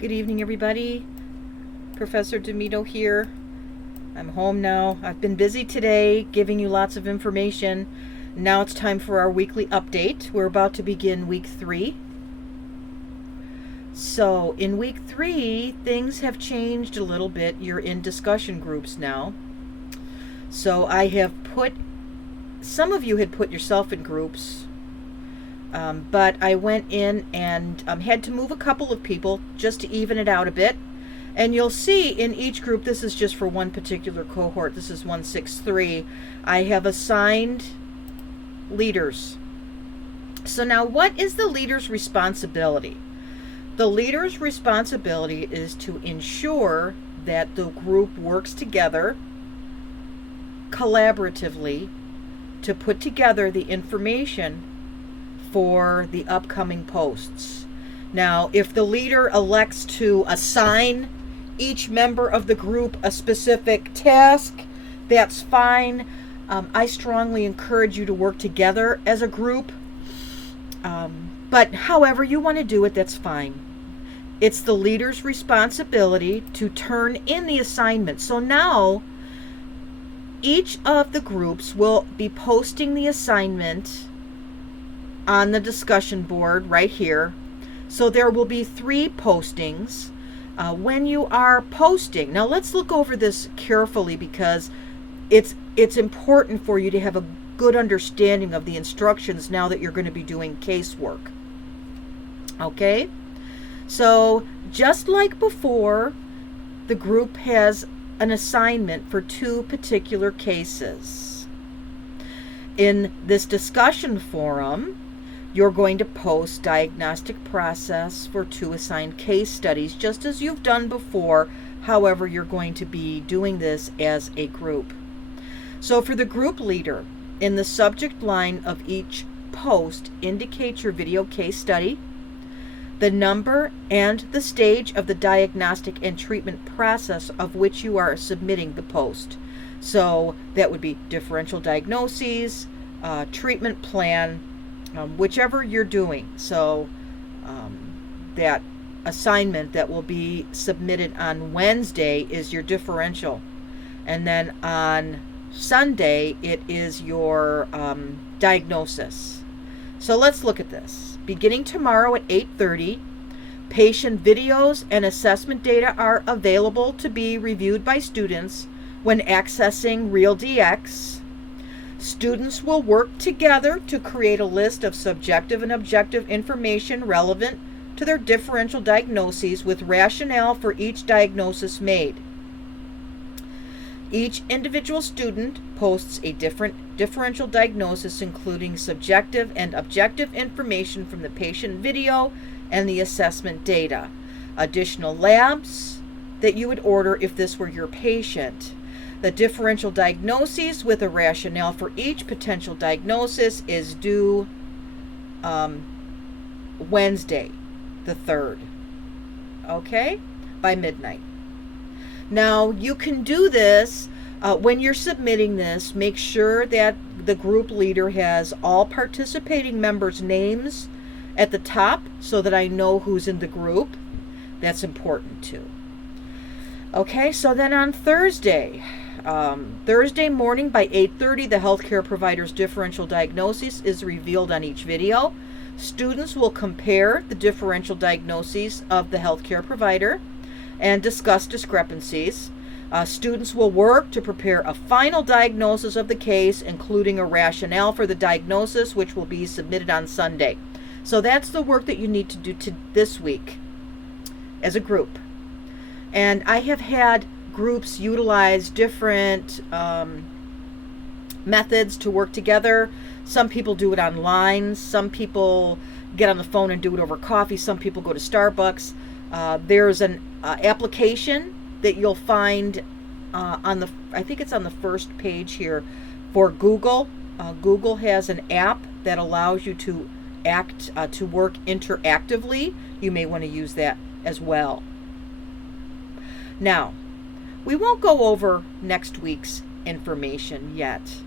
Good evening, everybody. Professor Demito here. I'm home now. I've been busy today giving you lots of information. Now it's time for our weekly update. We're about to begin week 3. So, in week 3, things have changed a little bit. You're in discussion groups now. So, I have some of you had put yourself in groups. But I went in and had to move a couple of people just to even it out a bit. And you'll see in each group, this is just for one particular cohort. This is 163. I have assigned leaders. So now what is the leader's responsibility? The leader's responsibility is to ensure that the group works together collaboratively to put together the information for the upcoming posts. Now, if the leader elects to assign each member of the group a specific task, that's fine. I strongly encourage you to work together as a group. But however you want to do it, that's fine. It's the leader's responsibility to turn in the assignment. So now, each of the groups will be posting the assignment on the discussion board right here. So there will be 3 postings. When you are posting, now let's look over this carefully because it's important for you to have a good understanding of the instructions now that you're going to be doing casework. Okay? So just like before, the group has an assignment for 2 particular cases. In this discussion forum, you're going to post diagnostic process for 2 assigned case studies, just as you've done before. However, you're going to be doing this as a group. So for the group leader, in the subject line of each post, indicate your video case study, the number and the stage of the diagnostic and treatment process of which you are submitting the post. So that would be differential diagnoses, treatment plan, whichever you're doing. So that assignment that will be submitted on Wednesday is your differential. And then on Sunday, it is your diagnosis. So let's look at this. Beginning tomorrow at 8:30, patient videos and assessment data are available to be reviewed by students when accessing RealDX. Students will work together to create a list of subjective and objective information relevant to their differential diagnoses with rationale for each diagnosis made. Each individual student posts a different differential diagnosis, including subjective and objective information from the patient video and the assessment data. Additional labs that you would order if this were your patient. The differential diagnoses with a rationale for each potential diagnosis is due Wednesday, the 3rd, okay, by midnight. Now, you can do this when you're submitting this. Make sure that the group leader has all participating members' names at the top so that I know who's in the group. That's important too. Okay, so then on Thursday morning by 8:30, the healthcare provider's differential diagnosis is revealed on each video. Students will compare the differential diagnoses of the healthcare provider and discuss discrepancies. Students will work to prepare a final diagnosis of the case, including a rationale for the diagnosis, which will be submitted on Sunday. So that's the work that you need to do this week as a group. And I have had groups utilize different methods to work together. Some people do it online. Some people get on the phone and do it over coffee. Some people go to Starbucks. There's an application that you'll find I think it's on the first page here for Google. Google has an app that allows you to work interactively. You may want to use that as well. Now, we won't go over next week's information yet.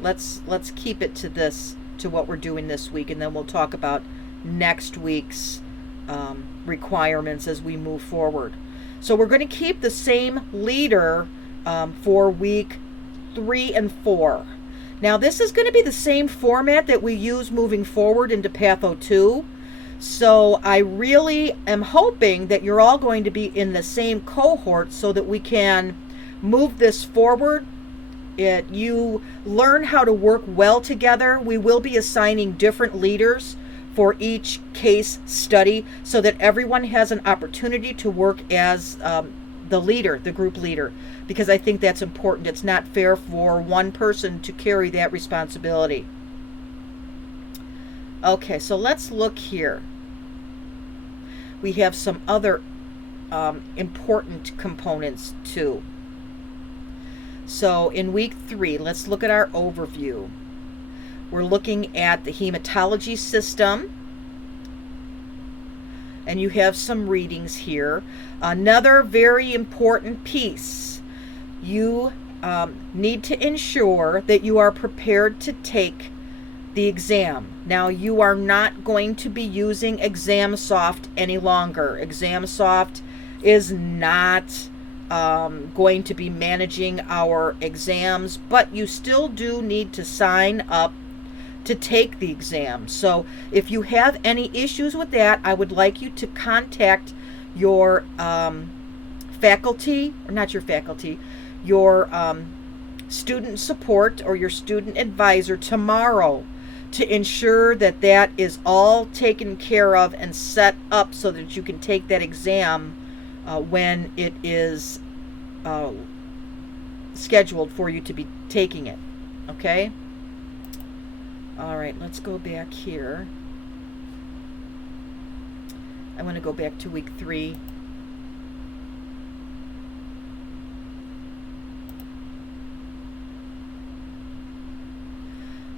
Let's keep it to what we're doing this week, and then we'll talk about next week's requirements as we move forward. So we're going to keep the same leader for week 3 and 4. Now this is going to be the same format that we use moving forward into Patho 2. So I really am hoping that you're all going to be in the same cohort so that we can move this forward. You learn how to work well together. We will be assigning different leaders for each case study so that everyone has an opportunity to work as the leader, the group leader, because I think that's important. It's not fair for one person to carry that responsibility. Okay, so let's look here. We have some other important components too. So in week 3, let's look at our overview. We're looking at the hematology system, and you have some readings here. Another very important piece, you need to ensure that you are prepared to take the exam. Now, you are not going to be using ExamSoft any longer. ExamSoft is not going to be managing our exams, but you still do need to sign up to take the exam. So if you have any issues with that, I would like you to contact your faculty, or not your faculty, your student support or your student advisor tomorrow to ensure that that is all taken care of and set up so that you can take that exam when it is scheduled for you to be taking it. Okay? All right, let's go back here. I want to go back to week 3.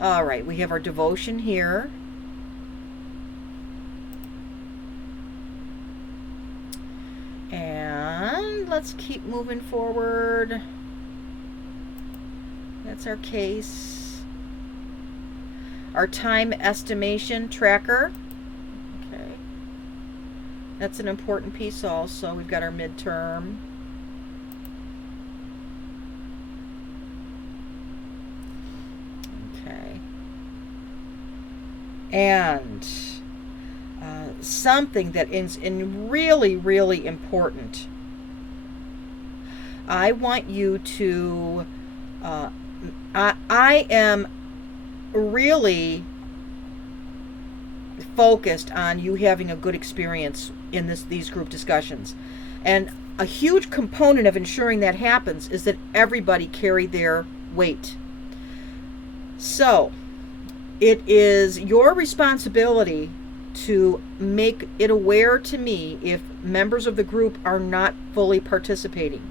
All right, we have our devotion here. And let's keep moving forward. That's our case. Our time estimation tracker. Okay. That's an important piece also. We've got our midterm. Okay. And something that is really, really important. I want you to, I am really focused on you having a good experience in these group discussions. And a huge component of ensuring that happens is that everybody carry their weight. So it is your responsibility to make it aware to me if members of the group are not fully participating.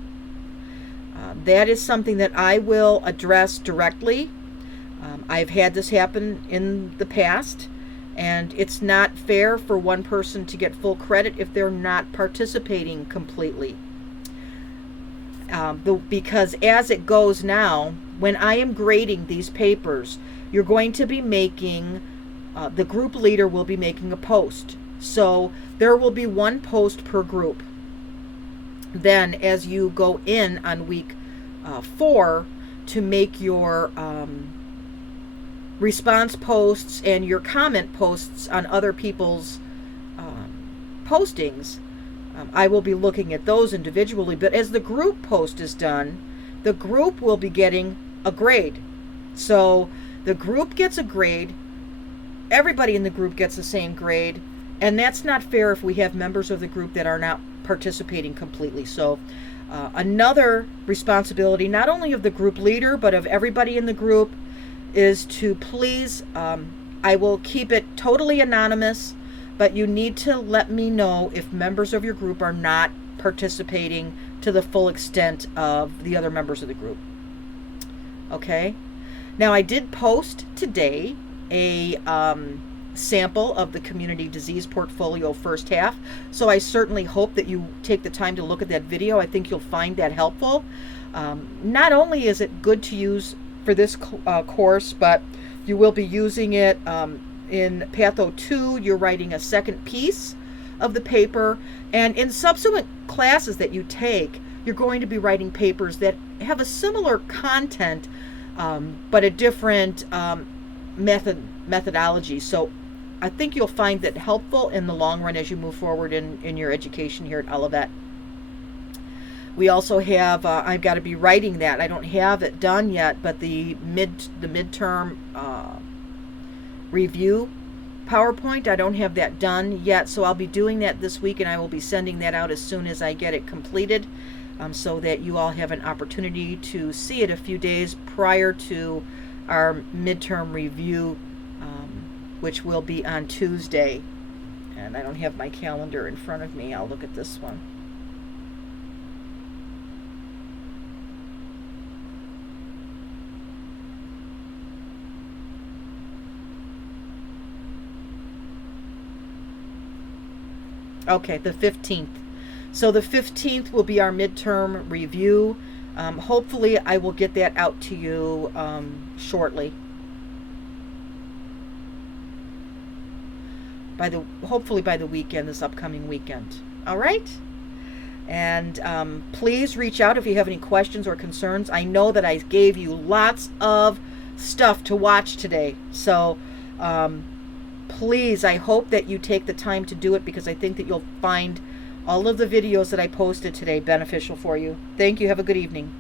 That is something that I will address directly. I've had this happen in the past, and it's not fair for one person to get full credit if they're not participating completely. Because as it goes now, when I am grading these papers, you're going to be making, the group leader will be making a post. So there will be one post per group. Then as you go in on week 4 to make your response posts and your comment posts on other people's postings, I will be looking at those individually. But as the group post is done, the group will be getting a grade. So the group gets a grade, everybody in the group gets the same grade, and that's not fair if we have members of the group that are not participating completely. So another responsibility, not only of the group leader, but of everybody in the group, is to please, I will keep it totally anonymous, but you need to let me know if members of your group are not participating to the full extent of the other members of the group. Okay? Now, I did post today a sample of the community disease portfolio first half, so I certainly hope that you take the time to look at that video. I think you'll find that helpful. Not only is it good to use for this course, but you will be using it in Patho 2. You're writing a second piece of the paper. And in subsequent classes that you take, you're going to be writing papers that have a similar content, but a different methodology. So I think you'll find that helpful in the long run as you move forward in your education here at Olivet. We also have, I've got to be writing that. I don't have it done yet, but the midterm review PowerPoint, I don't have that done yet, so I'll be doing that this week, and I will be sending that out as soon as I get it completed, so that you all have an opportunity to see it a few days prior to our midterm review, which will be on Tuesday. And I don't have my calendar in front of me. I'll look at this one. Okay, the 15th. So the 15th will be our midterm review. Hopefully I will get that out to you shortly. Hopefully by the weekend, this upcoming weekend. All right? And please reach out if you have any questions or concerns. I know that I gave you lots of stuff to watch today. So please, I hope that you take the time to do it, because I think that you'll find all of the videos that I posted today beneficial for you. Thank you. Have a good evening.